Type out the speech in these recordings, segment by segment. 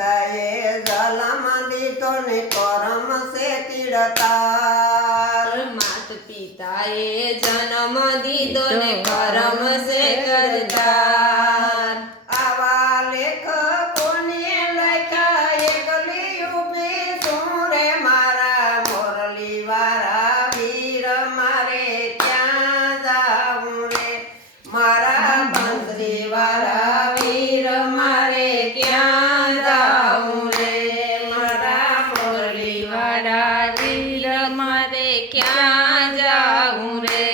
પિતાએ જલમ દીધો ને કરમ છે કીર્તાર માત પિતાએ જન્મ દીધો ને કરમ છે કરતાર આવા લેખકોને લખ્યા એકલી ઊભી છું રે મારા મોરલી વાળા વીર મારે ક્યાં જાવું રે મારા બંસરી વાળા વીર મારે ક્યાં જાવું રે મારા મોરલી વાડા વીર મારે ક્યાં જાવું રે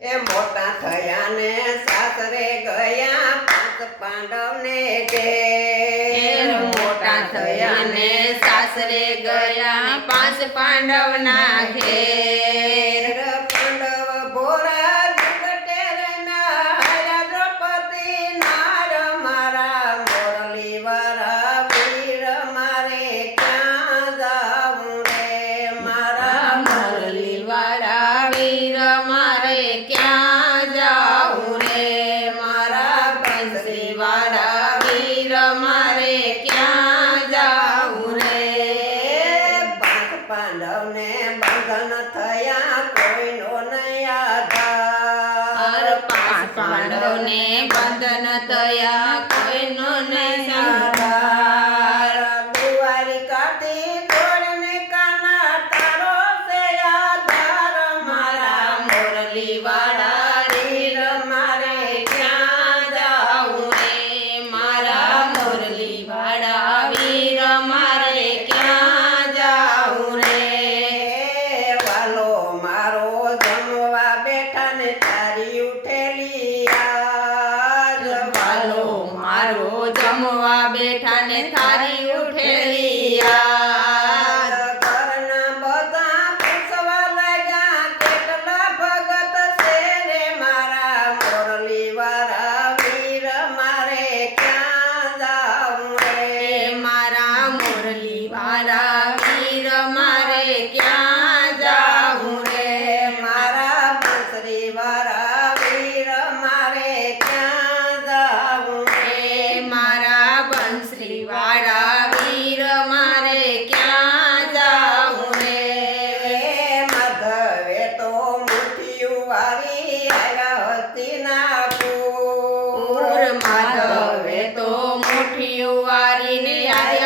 એ મોટા થયા ને સાસરે ગયા પાંચ પાંડવને ઘેર મોટા થયા ને સાસરે ગયા પાંચ પાંડવના ઘેર પાંડવ ભોરા જગટેરના હારા દ્રૌપદી નાર મારા મોરલી વાળા વીર મારે ક્યાં જાવું રે મારા મોરલી વાળા વીર મારે ક્યાં જાવું રે મારા બંસરી વાળા વીર મારે ક્યાં જાવું રે પાંચ પાંડવને બંધન થયા કોઈનો નહીં આધાર પાંચ પાંડવને બંધન થયા કોઈનો નહીં આધાર દ્વારિકાથી દોડને કાના તારો છે આધાર મારા મોરલી વાળા વીર મારે ક્યાં જાવું રે મારા મોરલી વાળા વીર મારે ક્યાં જાવું રે વાલો મારો જમવા બેઠા ને તારી ઉઠેલી આજ વાલો મારો જમવા બેઠા ને થારી ઉઠેલી યાદ ઘરના બધા પૂછવા લાગ્યા કેટલા ભગત છે રે મારા મોરલી વાળા વીર મારે ક્યાં જાવું રે મારા મોરલી વાળા વીર મારે ક્યાં જાવું રે મારા બંસરી વાળા વીર મારે ક્યાં જાવું રે મારા બંસરી વાળા વીર મારે ક્યાં જાવું રે માધવે તો મુઠિયું વારી આવ્યા હસ્તિનાપુર માધવે તો મુઠ્ઠીઓ વારીને આવ્યા